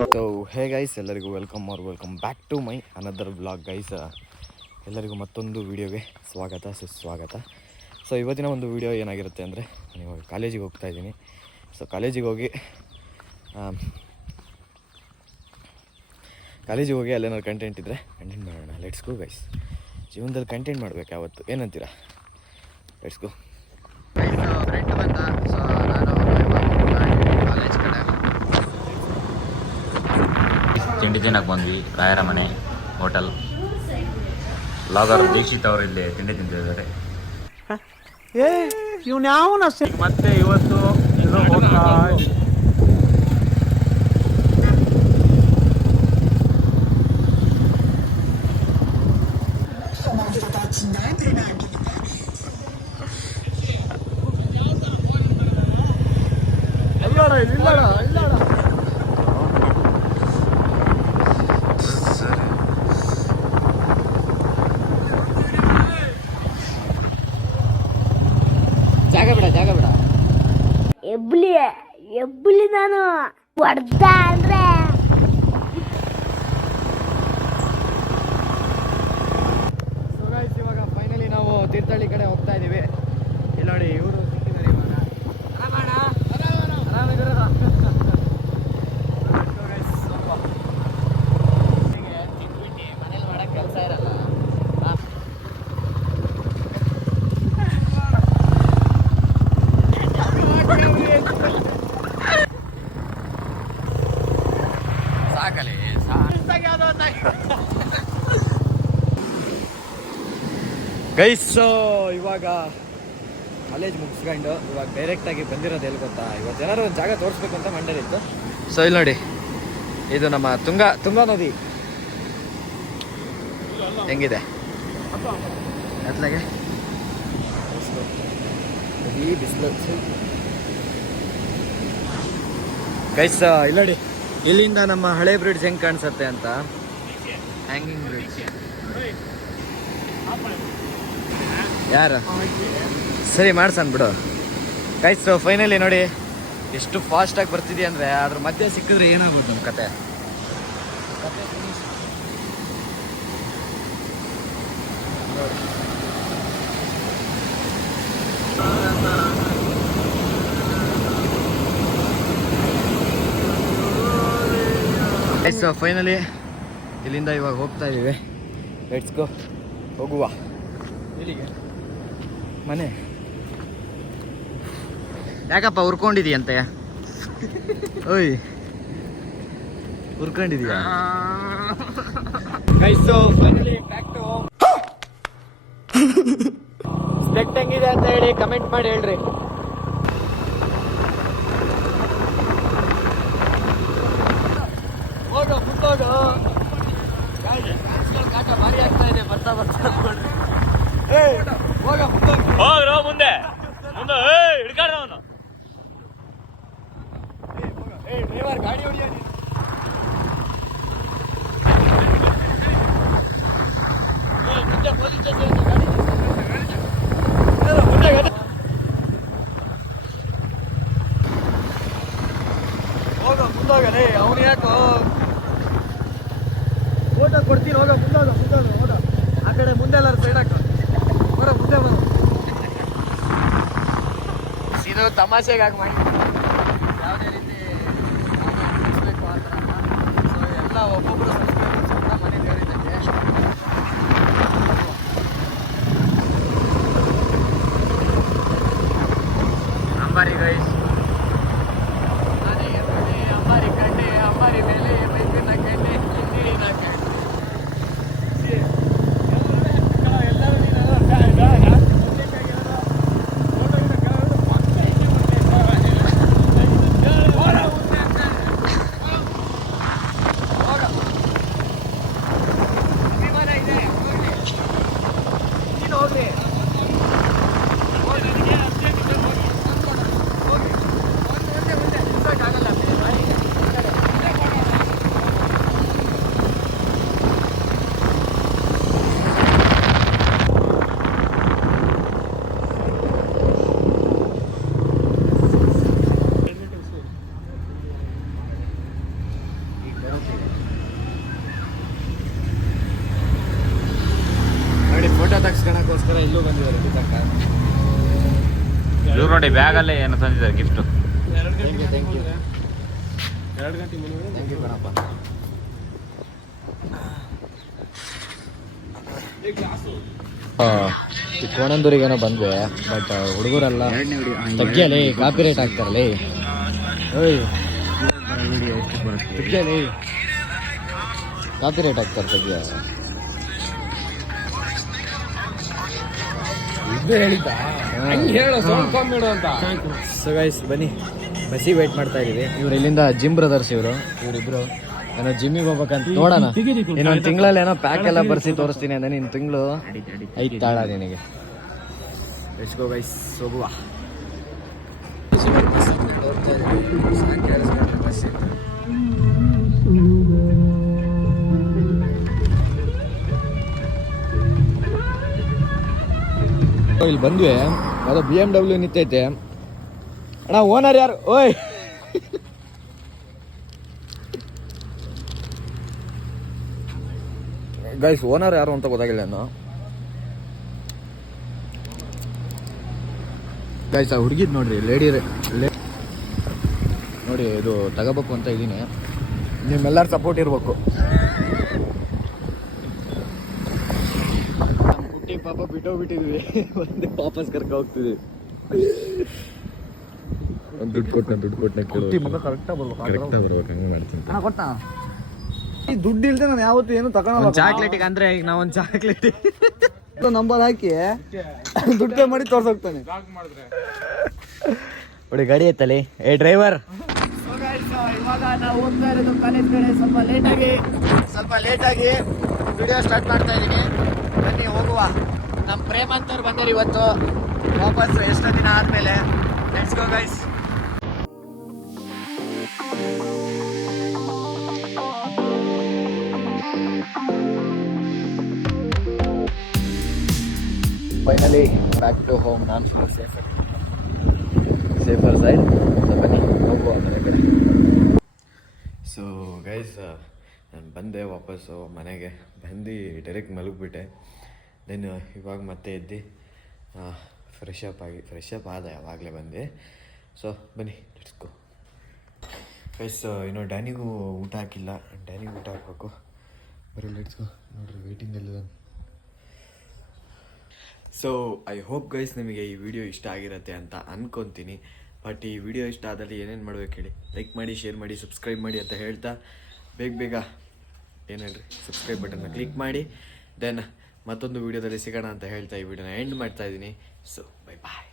So hey guys, ಎಲ್ಲರಿಗೂ welcome back to my another vlog guys. ಎಲ್ಲರಿಗೂ ಮತ್ತೊಂದು ವೀಡಿಯೋಗೆ ಸ್ವಾಗತ ಸುಸ್ವಾಗತ. ಸೊ ಇವತ್ತಿನ ಒಂದು ವೀಡಿಯೋ ಏನಾಗಿರುತ್ತೆ ಅಂದರೆ, ನಾನು ಇವಾಗ ಕಾಲೇಜಿಗೆ ಹೋಗ್ತಾಯಿದ್ದೀನಿ. ಸೊ ಕಾಲೇಜಿಗೆ ಹೋಗಿ ಅಲ್ಲೇನಾದ್ರು ಕಂಟೆಂಟ್ ಇದ್ದರೆ ಕಂಟೆಂಟ್ ಮಾಡೋಣ. Let's go guys. ಜೀವನದಲ್ಲಿ ಕಂಟೆಂಟ್ ಮಾಡಬೇಕು ಯಾವತ್ತು, ಏನಂತೀರಾ? Let's go. ಫ್ರೆಂಡ್ ಬಂದ, ಸೊ ನಾನು ಕಾಲೇಜ್ ಕಡೆ ತಿಂಡಿ ತಿನ್ನಕ್ಕೆ ಬಂದ್ವಿ. ರಾಯರ ಮನೆ ಹೋಟೆಲ್. ಲಾಗರ್ ದೀಕ್ಷಿತ್ ಅವರು ಇಲ್ಲಿ ತಿಂಡಿ ತಿಂತಿದ್ದಾರೆ. ಮತ್ತೆ ಇವತ್ತು ಎಲ್ಲೋ ಹೋಗ್ತಾ ಜಾಗ ಬಿಡ ಎಬ್ಬಲಿ ನಾನು ಹೊಡ್ದ ಅಂದ್ರೆ ಸೊ ಗೈಸ್, ಇವಾಗ ಫೈನಲಿ ನಾವು ತೀರ್ಥಹಳ್ಳಿ ಕಡೆ ಹೋಗ್ತಾ ಇದೀವಿ. ಇಲ್ಲಿ ನೋಡಿ, ಇವರು ಸಿಕ್ಕಿದ್ದಾರೆ ಇವಾಗ. ಮನೇಲಿ ಮಾಡಕ್ ಕೆಲಸ ಇರಲ್ಲ. ಗೈಸ್, ಇವಾಗ ಕಾಲೇಜ್ ಮುಗಿಸ್ಕೊಂಡು ಇವಾಗ ಡೈರೆಕ್ಟಾಗಿ ಬಂದಿರೋದು ಎಲ್ಲಿ ಗೊತ್ತಾ? ಇವತ್ತು ಏನಾದ್ರು ಒಂದು ಜಾಗ ತೋರಿಸ್ಬೇಕು ಅಂತ ಮಂಡ್ಯದಿತ್ತು. ಸೊ ಇಲ್ಲಿ ನೋಡಿ, ಇದು ನಮ್ಮ ತುಂಗಾ ನದಿ ಹೆಂಗಿದೆ ಅತ್ಲಾಗೆ. ಈ ಬಿಸಿಲು ಗೈಸ್, ಇಲ್ಲಿ ನೋಡಿ, ಇಲ್ಲಿಂದ ನಮ್ಮ ಹಳೆ ಬ್ರಿಡ್ಜ್ ಹೆಂಗೆ ಕಾಣಿಸುತ್ತೆ ಅಂತ. Hanging bridge. ಯಾರು ಸರಿ ಮಾಡ್ಸನ್ ಬಿಡು. ಗೈಸ್, ಫೈನಲಿ ನೋಡಿ ಎಷ್ಟು ಫಾಸ್ಟಾಗಿ ಬರ್ತಿದೆ ಅಂದರೆ, ಅದ್ರ ಮಧ್ಯೆ ಸಿಕ್ಕಿದ್ರೆ ಏನಾಗುತ್ತೆ ನಮ್ಮ ಕತೆ. ಗೈಸ್, ಫೈನಲಿ ಇಲ್ಲಿಂದ ಇವಾಗ ಹೋಗ್ತಾ ಇದ್ದೀವಿ. ಲೆಟ್ಸ್ ಗೋ, ಹೋಗುವ. ಮನೆ ಯಾಕಪ್ಪ ಉರ್ಕೊಂಡಿದೀಯಂತೆ? ಓಯ್, ಉರ್ಕೊಂಡಿದೀಯ? Guys, finally back to home. ಸ್ಪೆಕ್ಟ್ ಹೆಂಗಿದೆ ಅಂತ ಹೇಳಿ ಕಮೆಂಟ್ ಮಾಡಿ ಹೇಳ್ರಿ. ಹೋಗೋ ಮುಂದೋಗು. ಕಾಟ ಭಾರಿ ಆಗ್ತಾ ಇದೆ, ಬರ್ತಾ ನೋಡ್ರಿ. ಹೋಗ್ರೋ ಮುಂದೆ ಹಿಡ್ಕಾಡ್ದ ಅವನು. ಡ್ರೈವರ್ ಗಾಡಿ ಹೊಡಿಯ. ಹೋಗ ಮುಂದೋಗಲೇ, ಅವನು ಯಾಕೋ ಫೋಟೋ ಕೊಡ್ತೀನಿ. ಹೋಗ ಮುಂದೋಗ. ಆ ಕಡೆ ಮುಂದೆ ಎಲ್ಲರೂ ಸೈಡ್ ಹಾಕ. ಮುಂದೆ ಬರೋ. ಇದು ತಮಾಷೆಗೆ ಆಗಿ ಮಾಡಿ ಯಾವುದೇ ರೀತಿ ಬೇಕು ಆ ಥರ. ಸೊ ಎಲ್ಲ ಒಬ್ಬೊಬ್ಬರು ಸಬ್ಸ್ಕ್ರೈಬರ್ಸ್ ಅಂತ ಮನೆ ಹೇಳಿದ್ದಕ್ಕೆ ಅಂಬಾರಿ ಗೈಸ್. ಅಂಬಾರಿ ಕಟ್ಟೆ, ಅಂಬಾರಿ ಮೇಲೆ ಬೈಕಿನ ಕಟ್ಟೆ, ನೀರಿನ ಕಟ್ಟೆ. ನೋಡಿ ಬ್ಯಾಗಲ್ಲೇ ಏನು ತಂದಿದ್ದಾರೆ ಗಿಫ್ಟು. ಥ್ಯಾಂಕ್ ಯು ಕಣಪ್ಪ. ಕೋಣಂದೂರಿಗೇನೋ ಬಂದ್ವಿ, ಬಟ್ ಹುಡುಗರೆಲ್ಲ ತಗ್ಗಿಯಲ್ಲಿ ಕಾಪಿ ರೇಟ್ ಆಗ್ತಾರಲ್ಲ. ಓಯ್ ತಗ್ಗಿಯಲ್ಲಿ ಕಾಪಿ ರೇಟ್ ಆಗ್ತಾರೆ ತಗ್ಗಿಯ. ಸೊ ಗೈಸ್ ಬನ್ನಿ, ಬಸ್ಸಿಗೆ ವೆಯ್ಟ್ ಮಾಡ್ತಾ ಇದೀವಿ. ಇವ್ರು ಇಲ್ಲಿಂದ ಜಿಮ್ ಬ್ರದರ್ಸ್ ಇವರಿಬ್ರು ಏನೋ ಜಿಮ್ಮಿಗೆ ಹೋಗ್ಬೇಕಂತ ನೋಡೋಣ. ಇನ್ನೊಂದು ತಿಂಗಳಲ್ಲಿ ಏನೋ ಪ್ಯಾಕ್ ಎಲ್ಲ ಬರ್ಸಿ ತೋರಿಸ್ತೀನಿ ಅಂದ್ರೆ ನಿನ್ನ ತಿಂಗಳು ಐದು ತಾಳ ನಿನಗೆ. ಲೆಟ್ಸ್ ಗೋ ಗೈಸ್, ಹೋಗುವ. ಇಲ್ಲಿ ಬಂದ್ವಿ, ಯಾವುದೋ BMW ನಿಂತೈತೆ. ಅಣ್ಣ ಓನರ್ ಯಾರು? ಓಯ್ ಗೈಸ್, ಓನರ್ ಯಾರು ಅಂತ ಗೊತ್ತಾಗಿಲ್ಲ ಇನ್ನು. ಗೈಸ್ ಆ ಹುಡುಗಿದ್ ನೋಡ್ರಿ, ಲೇಡಿ ನೋಡಿ, ಇದು ತಗೋಬೇಕು ಅಂತ ಇದ್ದೀನಿ. ನಿಮ್ಮೆಲ್ಲರ ಸಪೋರ್ಟ್ ಇರಬೇಕು. ನಮ್ಮ ಪುಟ್ಟಿ ಪಾಪ ಬಿಟ್ಟೋಗ್ಬಿಟ್ಟಿದ್ವಿ, ಒಂದೇ ವಾಪಸ್ ಕರ್ಕ ಹೋಗ್ತಿದ್ವಿ. ದುಡ್ಡು ಕೊಟ್ಟನೆ ಕರೆಕ್ಟಾಗಿ ಬರ್ಬೇಕು, ಹಂಗೆ ಮಾಡ್ತೀನಿ. ಈ ದುಡ್ಡು ಇಲ್ದೆ ನಾನು ಯಾವತ್ತು ಏನು ತಗೊಳಲ್ಲ. ಚಾಕ್ಲೇಟಿಗೆ ಅಂದ್ರೆ ಈಗ ನಾವೊಂದು ಚಾಕ್ಲೇಟ್ ನಂಬರ್ ಹಾಕಿ ದುಡ್ಡು ಪೇ ಮಾಡಿ ತೋರ್ಸೋಗ್ತಾನೆ. ನೋಡಿ ಗಾಡಿ ಐತಲ್ಲಿ, ಏ ಡ್ರೈವರ್. ಇವಾಗ ನಾವು ಹೋಗ್ತಾ ಇರೋದು ಕಾಲೇಜ್ ಕಡೆ. ಸ್ವಲ್ಪ ಲೇಟಾಗಿ ವಿಡಿಯೋ ಸ್ಟಾರ್ಟ್ ಮಾಡ್ತಾ ಇದ್ದೀನಿ. ಬನ್ನಿ ಹೋಗುವ. ನಮ್ಮ ಪ್ರೇಮ್ ಅಂತವ್ರು ಬಂದಿರಿ ಇವತ್ತು ವಾಪಸ್, ಎಷ್ಟೋ ದಿನ ಆದ್ಮೇಲೆ. Let's go guys. Finally back to home. ನಾನು ಫುಲ್ ಸೇಫರ್ ಸೈಡ್. ಬನ್ನಿ ಹೋಗುವ ಮನೆ ಕಡೆ. ಸೊ ಗೈಸ್, ನಾನು ಬಂದೆ ವಾಪಸ್ಸು ಮನೆಗೆ. ಬಂದು ಡೈರೆಕ್ಟ್ ಮಲಗಿಬಿಟ್ಟೆ. ದೆನ್ ಇವಾಗ ಮತ್ತೆ ಎದ್ದು ಫ್ರೆಶ್ ಅಪ್ ಆದ ಯಾವಾಗಲೇ ಬಂದೆ. ಸೊ ಬನ್ನಿ ಲೆಟ್ಸ್ ಗೋ ಗೈಸ್. ಇನ್ನೂ ಡ್ಯಾನಿಗೂ ಊಟ ಹಾಕಿಲ್ಲ, ಡ್ಯಾನಿಗೂ ಊಟ ಹಾಕಬೇಕು. ಬರೀ ಲೆಟ್ಸ್ ಗೋ. ನೋಡ್ರಿ ವೇಟಿಂಗ್ ಎಲ್ಲ. ಸೊ ಐ ಹೋಪ್ ಗೈಸ್ ನಿಮಗೆ ಈ ವಿಡಿಯೋ ಇಷ್ಟ ಆಗಿರುತ್ತೆ ಅಂತ ಅನ್ಕೊತೀನಿ. ಬಟ್ ಈ ವಿಡಿಯೋ ಇಷ್ಟ ಆದಲ್ಲಿ ಏನೇನು ಮಾಡ್ಬೇಕು ಹೇಳಿ? ಲೈಕ್ ಮಾಡಿ, ಶೇರ್ ಮಾಡಿ, ಸಬ್ಸ್ಕ್ರೈಬ್ ಮಾಡಿ ಅಂತ ಹೇಳ್ತಾ ಬೇಗ ಏನು ಹೇಳ್ರಿ, ಸಬ್ಸ್ಕ್ರೈಬ್ ಬಟನ್ನ ಕ್ಲಿಕ್ ಮಾಡಿ. ದೆನ್ ಮತ್ತೊಂದು ವಿಡಿಯೋದಲ್ಲಿ ಸಿಗೋಣ ಅಂತ ಹೇಳ್ತಾ ಈ ವಿಡಿಯೋನ ಎಂಡ್ ಮಾಡ್ತಾ ಇದ್ದೀನಿ. ಸೊ ಬೈ ಬಾಯ್.